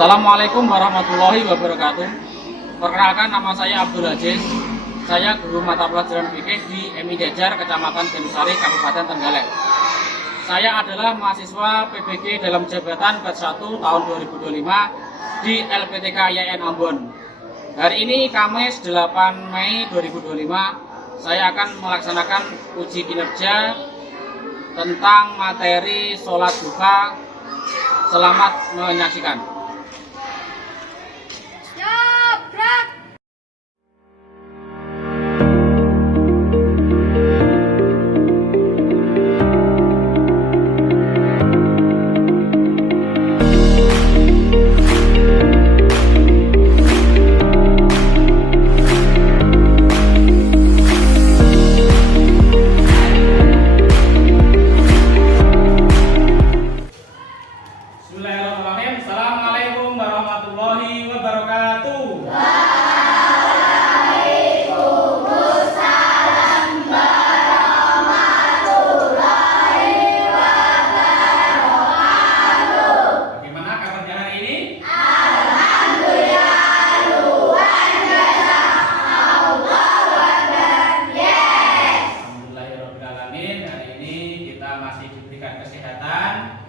Assalamualaikum warahmatullahi wabarakatuh. Perkenalkan, nama saya Abdul Aziz. Saya guru mata pelajaran fikih di MI Jajar, Kecamatan Ganusari, Kabupaten Trenggalek. Saya adalah mahasiswa PBG dalam jabatan batch 1 tahun 2025 di LPTK IAIN Ambon. Hari ini Kamis 8 Mei 2025, saya akan melaksanakan uji kinerja tentang materi sholat duha. Selamat menyaksikan. Bismillahirrahmanirrahim. Assalamualaikum warahmatullahi wabarakatuh. Waalaikumsalam warahmatullahi wabarakatuh. Bagaimana kabarnya hari ini? Alhamdulillah, luar biasa. Allah Akbar. Yes. Alhamdulillahirrahmanirrahim. Hari ini kita masih diberikan kesehatan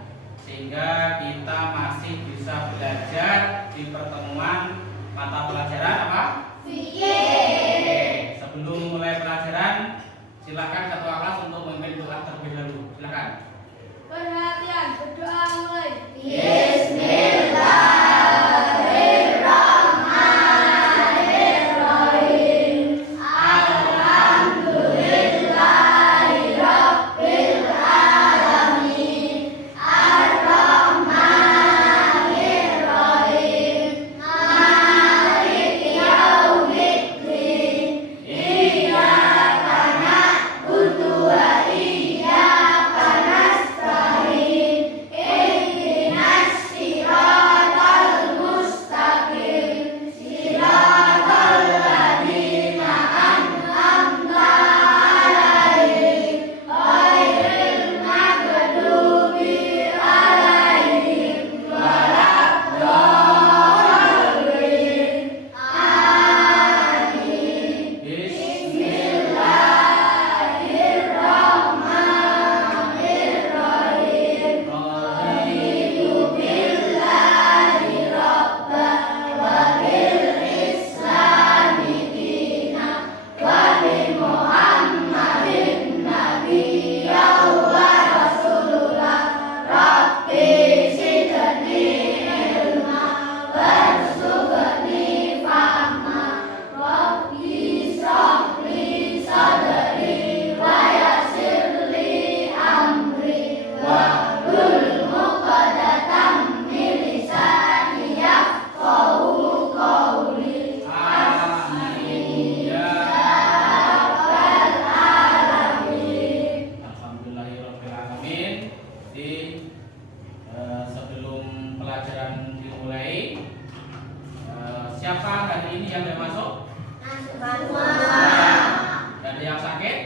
sehingga kita masih bisa belajar di pertemuan mata pelajaran apa? Fikih. Sebelum mulai pelajaran, silakan ketua kelas untuk memimpin doa terlebih dahulu. Silakan. Perhatian, berdoa mulai. Bismillahirrahmanirrahim. Alhamdulillahirabbil alamin. Ar-Rahmanir-Rahim. Maliki yaumiddin. Iyyaka na'budu wa iyyaka nasta'in. Ihdinas siratal mustaqim. Siratal ladzina an'amta 'alaihim ghairil maghdubi 'alaihim waladdallin. Amin. Bismillahirrahmanirrahim. Raditu billahi rabban wa bil islami dinan wa bi Muhammadin nabiyyan wa rasulah. Rabbi zidni ilma warzuqni fahma. Rabbi shrah li sadri wa yassir li amri wahlul 'uqdatam min lisani yafqahu qawli. Amin ya Rabbal alamin. Alhamdulillahirabbil alamin. Sebelum pelajaran dimulai, siapa hari ini yang tidak masuk? Tidak ada yang sakit?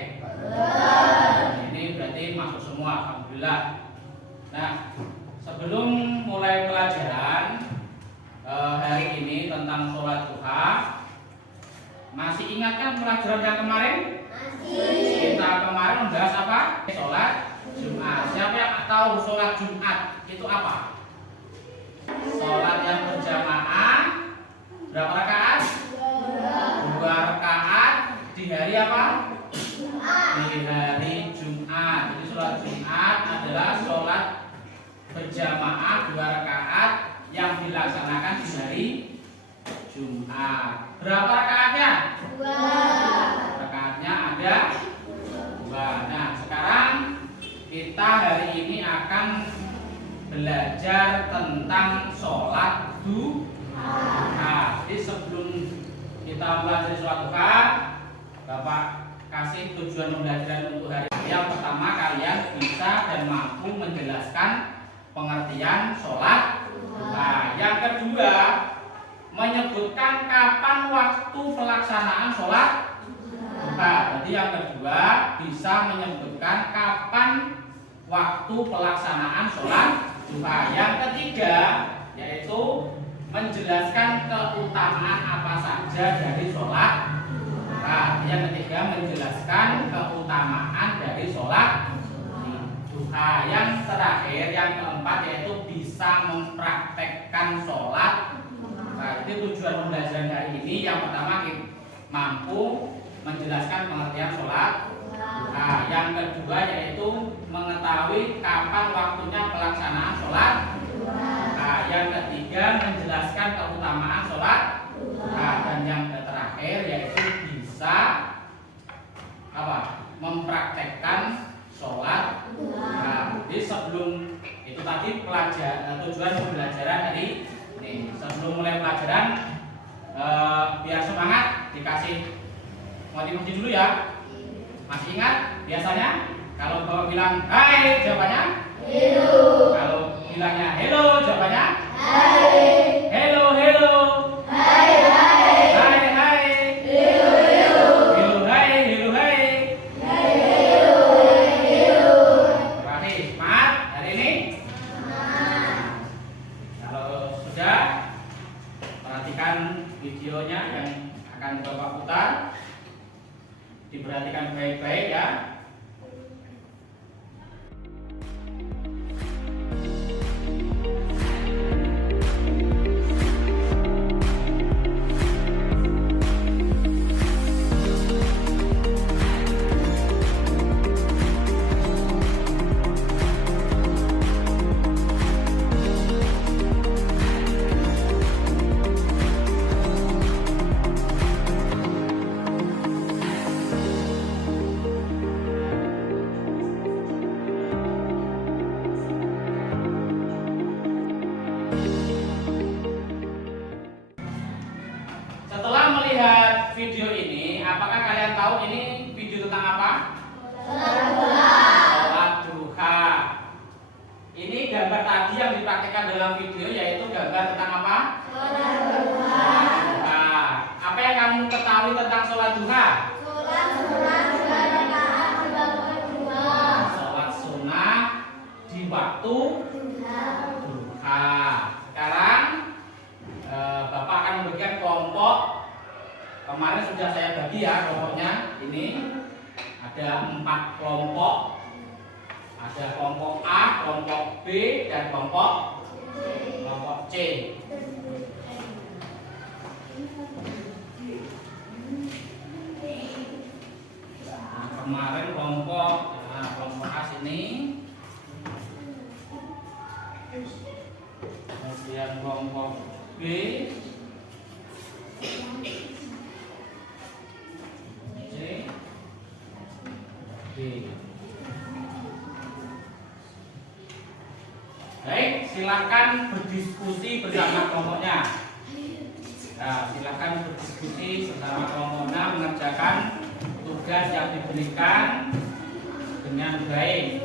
Ini berarti masuk semua, alhamdulillah. Nah, sebelum mulai pelajaran hari ini tentang sholat duha, masih ingatkan pelajaran yang kemarin? Kita kemarin membahas apa? Sholat Jumat. Siapa yang tahu sholat Jumat itu apa? Sholat yang berjamaah berapa rakaat? 2 rakaat di hari apa? Di hari Jumat. Jadi sholat Jumat adalah sholat berjamaah 2 rakaat yang dilaksanakan di hari Jumat. Berapa rakaatnya? Rakaatnya ada 2. Nah, sekarang kita hari ini akan belajar tentang sholat duha. Jadi sebelum kita belajar sholat duha, Bapak kasih tujuan pembelajaran untuk hari ini. Yang pertama, kalian bisa dan mampu menjelaskan pengertian sholat duha. Yang kedua, menyebutkan kapan waktu pelaksanaan sholat duha. Jadi yang kedua bisa menyebutkan kapan waktu pelaksanaan sholat duha. Yang ketiga yaitu menjelaskan keutamaan apa saja dari sholat duha. Yang ketiga, menjelaskan keutamaan dari sholat duha. Yang terakhir, yang keempat, yaitu bisa mempraktekkan sholat. Nah, itu tujuan pembelajaran kali ini. Yang pertama, kita mampu menjelaskan pengertian sholat duha. Yang kedua, yaitu mengetahui kapan waktunya pelaksanaan sholat duha. Yang ketiga, menjelaskan keutamaan sholat duha. Dan yang terakhir, yaitu bisa mempraktekkan sholat duha. Jadi sebelum itu tadi tujuan pembelajaran hari ini. Sebelum mulai pelajaran, biar semangat, dikasih motivasi dulu ya. Masih ingat biasanya kalau bapak bilang hai, jawabannya hello. Kalau bilangnya hello, jawabannya hai. Hello, hello. Hai, hai. Hai, hai. Hello, hello. Hello, hai, hello, hai. Hai, hello, hello. Terima kasih. Semangat hari ini. Kalau sudah, perhatikan videonya yang akan bapak putar. Diperhatikan baik-baik ya. Setelah melihat video ini, apakah kalian tahu ini video tentang apa? Sholat duha. Ini gambar tadi yang dipraktikkan dalam video, yaitu gambar tentang apa? Sholat duha. Apa yang kamu ketahui tentang sholat duha? Sholat sunnah di waktu duha. Sekarang Bapak akan membagikan kelompok. Kemarin sudah saya bagi ya kelompoknya. Ini ada 4 kelompok. Ada kelompok A, kelompok B, dan kelompok C. Nah, kemarin kelompok A sini. Kemudian kelompok B, C, D. Baik, silakan berdiskusi bersama kelompoknya. Nah, silakan berdiskusi bersama kelompoknya, mengerjakan tugas yang diberikan dengan baik.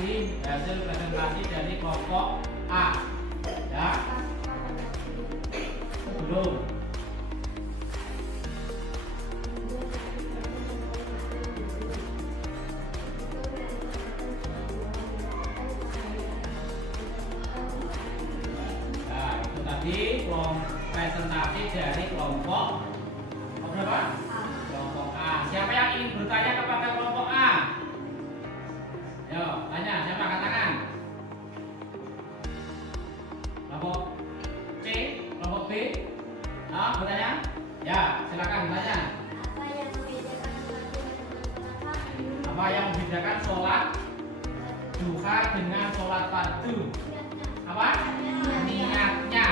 tadi hasil presentasi dari kelompok A. Ya, belum. Nah, itu tadi presentasi dari kelompok berapa? Kelompok A. Siapa yang ingin bertanya kepada kelompok A? Yo, tanya, siapa angkat tangan? Kelompok C, kelompok B? Bertanya? Ya, silakan bertanya. Apa yang membedakan sholat duha dengan sholat fardu? Apa? Niatnya.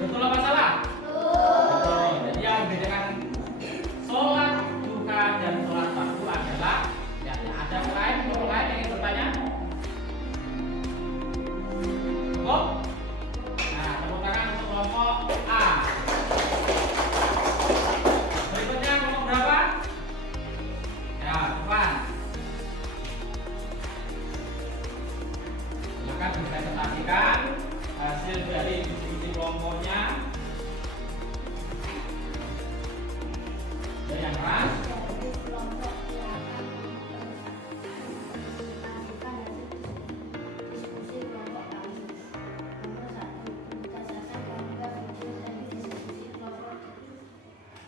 Betul apa salah? Betul. Jadi yang membedakan sholat duha dan sholat fardu adalah ya, ada kelompok lain yang ingin bertanya? Cukup? Nah, tepuk tangan untuk kelompok A. Berikutnya kelompok berapa? Ya, depan. Silakan dipresentasikan hasil dari diskusi kelompoknya. Ada yang keras?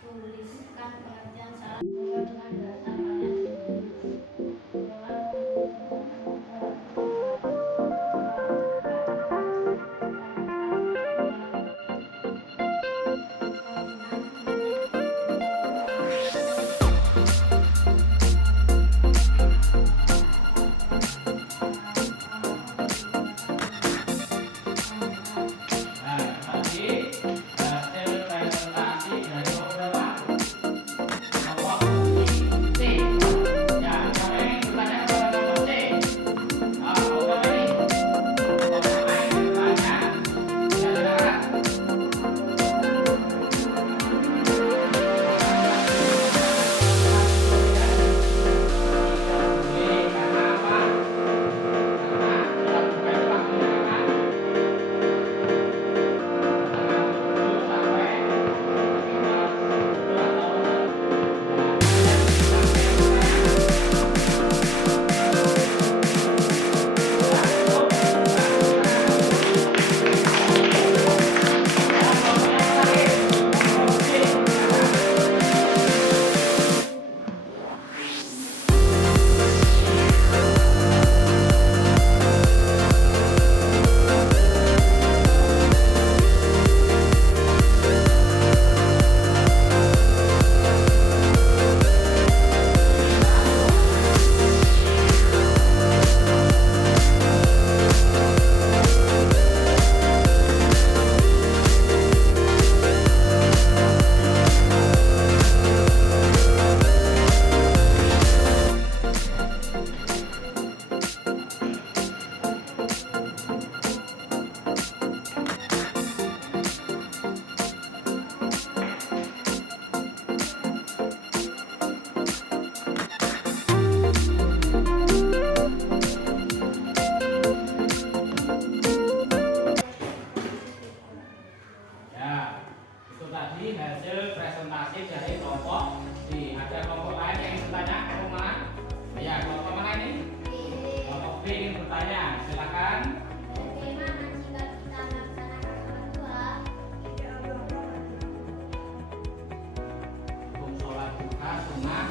Tuliskan pengertian salah dengan bahasa Nah, tadi hasil presentasi dari kelompok berapa? Kelompok C. Ya, siapa yang ingin bertanya kepada kelompok C? Kelompok berapa ini? Kelompok A yang bertanya. Ya, silakan. Karena apa? Karena sholat duha itu waktunya kapan? Ya, itu tadi hasil presentasi dari kelompok D. Ada kelompok lain yang ingin bertanya? Kelompok mana? Ya, kelompok mana ini? Kelompok B ingin bertanya. Silakan. Bagaimana jika kita melaksanakan sholat duha? Hukum sholat duha sunnah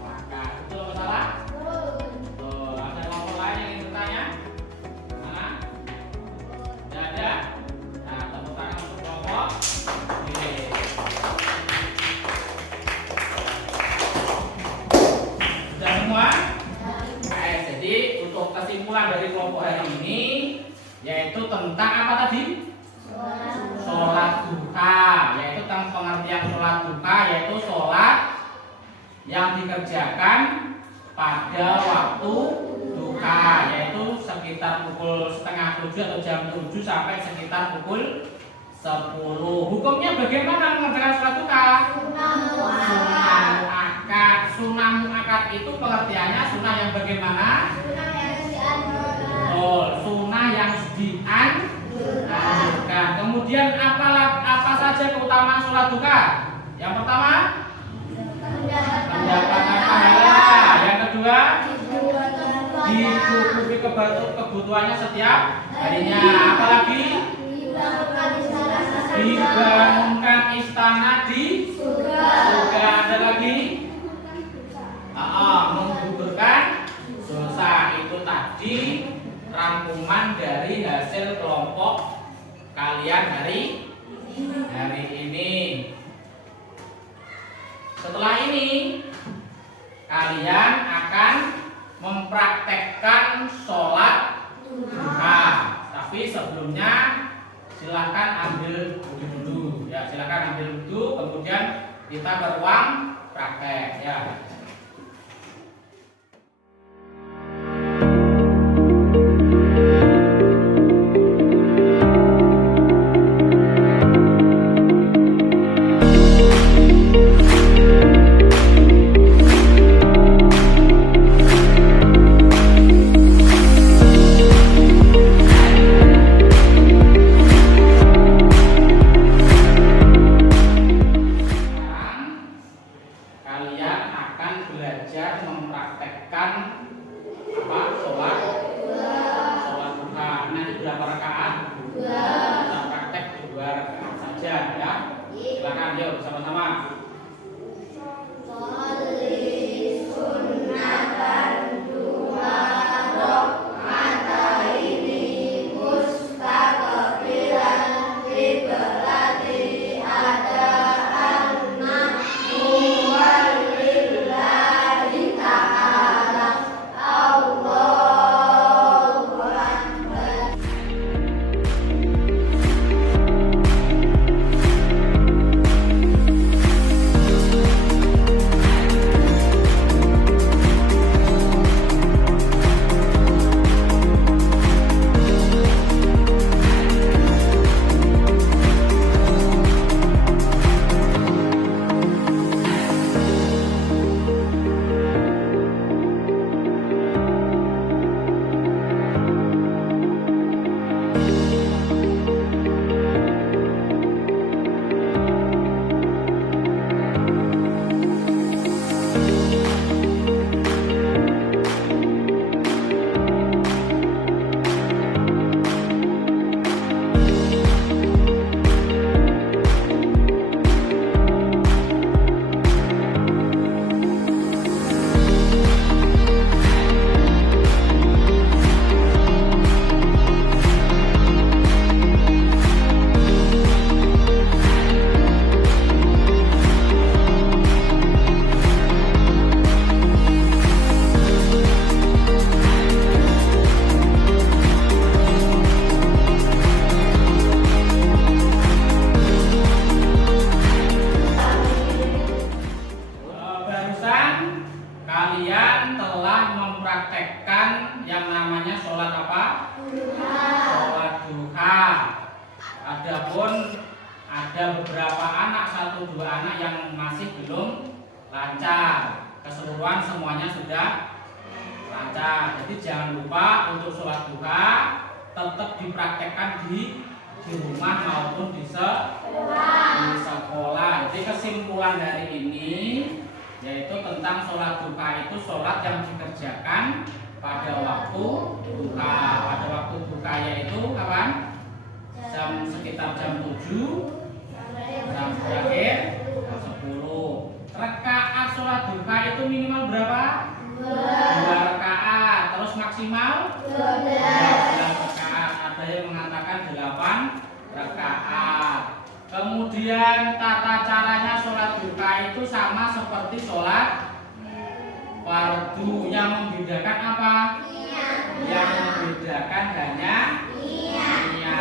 muakkad. Betul atau salah? Betul. Ada kelompok lain yang ingin bertanya? Mana? Tidak ada. Nah, tepuk tangan untuk kelompok B. Sudah semua? Baik, jadi untuk kesimpulan dari kelompok hari ini yaitu tentang apa tadi? Sholat duha, yaitu tentang pengertian sholat duha, yaitu sholat yang dikerjakan pada waktu duha, yaitu sekitar pukul setengah 7 atau jam 7 sampai sekitar pukul 10. Hukumnya bagaimana mengerjakan sholat duha? Sunnah muakkad. Sunnah muakkad itu pengertiannya sunnah yang bagaimana? Sunnah yang dianjurkan. keutamaan sholat duha? Yang pertama, mendapatkan pahala. Yang kedua, dicukupi kebutuhannya setiap harinya. Apalagi dibangunkan istana di surga. Ada lagi menggugurkan dosa. Itu tadi rangkuman dari hasil kelompok kalian hari ini. Setelah ini kalian akan mempraktekkan sholat duha. Tapi sebelumnya silahkan ambil wudhu dulu. Ya, silahkan ambil wudhu. Kemudian kita beruang praktek. Ya. Kalian akan belajar mempraktekkan sholat duha. Nanti berapa rakaat? Kita praktek 2 rakaat saja ya. Silakan yuk sama-sama. Kalian telah mempraktekkan yang namanya sholat apa? Sholat duha. Adapun ada beberapa anak, 1-2 anak yang masih belum lancar. Keseluruhan semuanya sudah lancar. Jadi jangan lupa untuk sholat duha tetap dipraktekkan di rumah maupun di sekolah. Jadi kesimpulan dari ini yaitu tentang sholat duha itu sholat yang dikerjakan pada waktu duha. Pada waktu duha yaitu kapan? Sekitar jam 7 sampai akhir jam 10. Rakaat sholat duha itu minimal berapa? 2 rakaat. Terus maksimal 12 rakaat. Ada yang mengatakan 8 rakaat. Kemudian tata caranya sholat duha itu sama seperti sholat fardu. Yang membedakan apa? Yang membedakan hanya niatnya.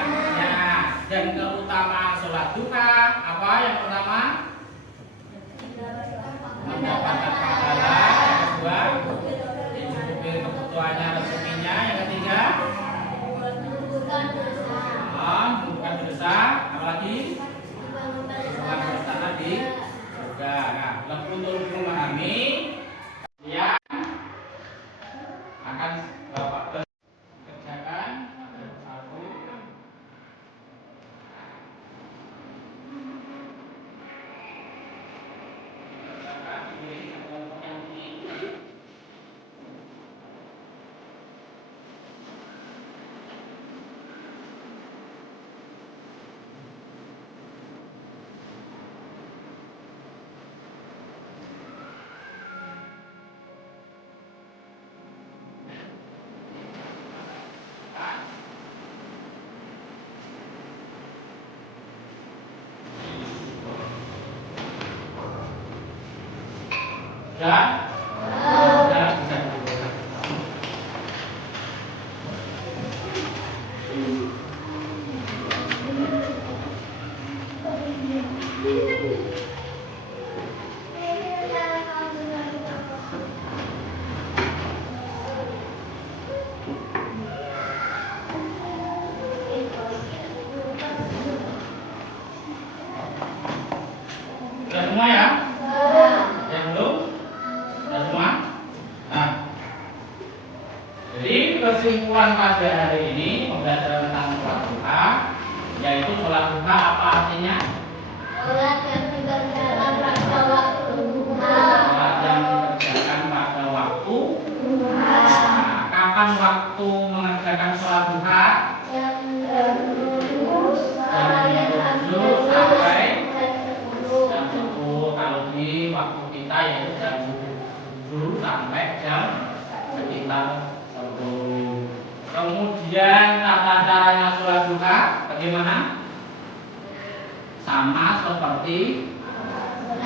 Dan keutamaan sholat duha apa? Yang pertama, mendapatkan pahala. Yang kedua, dicukupi kebutuhannya rezekinya. Yang ketiga, bukan dosa. Apalagi di surga. Nah, untuk memahami ya akan Bapak kerjakan satu. Sudah? Sudah, bisa. Sudah semua ya? Ya belum? Sudah semua? Nah, jadi kesimpulan pada hari ini pembelajaran tentang sholat duha, yaitu sholat duha apa artinya? Sholat yang dikerjakan pada waktu duha. Sholat yang dikerjakan pada waktu duha. Nah, kapan waktu mengerjakan sholat duha? Jam 7 Sampai jam 10. jam 10. Kalau di waktu kita yaitu jam 7 sampai jam sekitar 10. Kemudian tata caranya sholat duha bagaimana? Sama seperti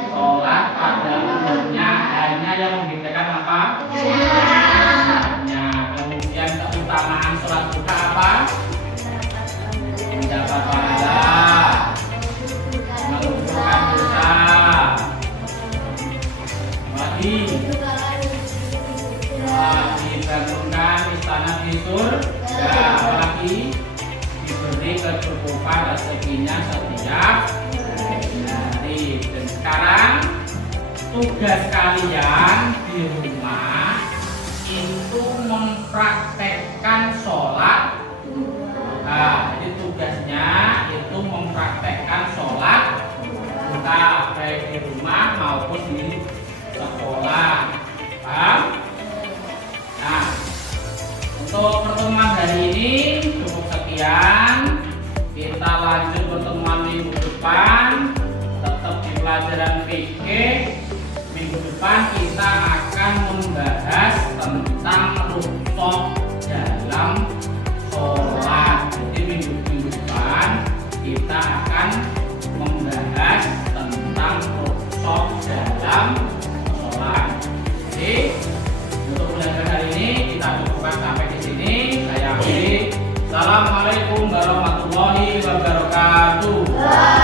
sholat pada umumnya, hanya yang membedakan apa? Hanya. Kemudian keutamaan sholat duha apa? Mendapat pahala, mengumpulkan dosa. Dibangunkan istana di surga, apalagi diberi kecukupan rezekinya setiap hari. Dan sekarang tugas kalian di rumah itu mempraktekkan sholat. Nah, jadi tugasnya itu mempraktekkan sholat duha baik di rumah maupun di sekolah. Paham? Nah, untuk pertemuan hari ini cukup sekian. Kita lanjut pertemuan minggu depan. Tetap di pelajaran fikih. Minggu depan kita akan membahas tentang rukuk dalam sholat. Jadi minggu depan kita akan membahas tentang rukuk dalam sholat. Jadi untuk pelajaran hari ini kita cukupkan sampai di sini. Saya akhiri. Assalamualaikum warahmatullahi wabarakatuh.